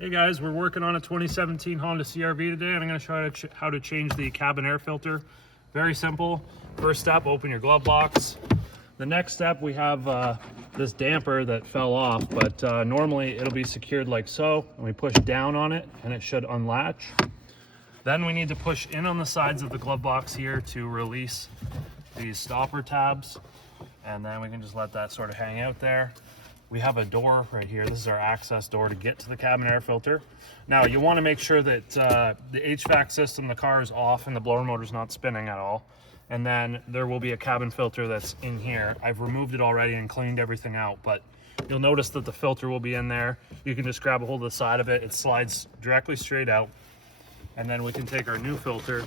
Hey guys, we're working on a 2017 Honda CR-V today, and I'm going to show you how to change the cabin air filter. Very simple. First step, open your glove box. The next step, we have this damper that fell off, but normally it'll be secured like so, and we push down on it and it should unlatch. Then we need to push in on the sides of the glove box here to release these stopper tabs, and then we can just let that sort of hang out there. We have a door right here. This is our access door to get to the cabin air filter. Now you want to make sure that the HVAC system, the car is off and the blower motor is not spinning at all. And then there will be a cabin filter that's in here. I've removed it already and cleaned everything out, but you'll notice that the filter will be in there. You can just grab a hold of the side of it. It slides directly straight out. And then we can take our new filter,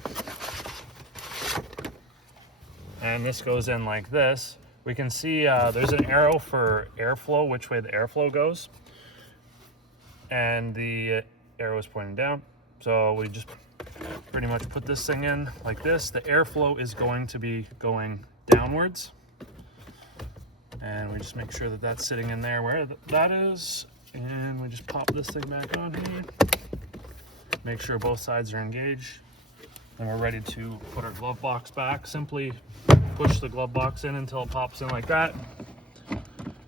and this goes in like this. We can see there's an arrow for airflow, which way the airflow goes. And the arrow is pointing down. So we just pretty much put this thing in like this. The airflow is going to be going downwards. And we just make sure that that's sitting in there where that is. And we just pop this thing back on here. Make sure both sides are engaged. And we're ready to put our glove box back. Simply push the glove box in until it pops in like that.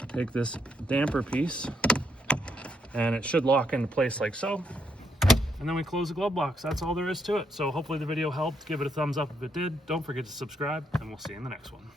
Take this damper piece and it should lock into place like so. And then we close the glove box. That's all there is to it. So hopefully the video helped. Give it a thumbs up if it did. Don't forget to subscribe, and we'll see you in the next one.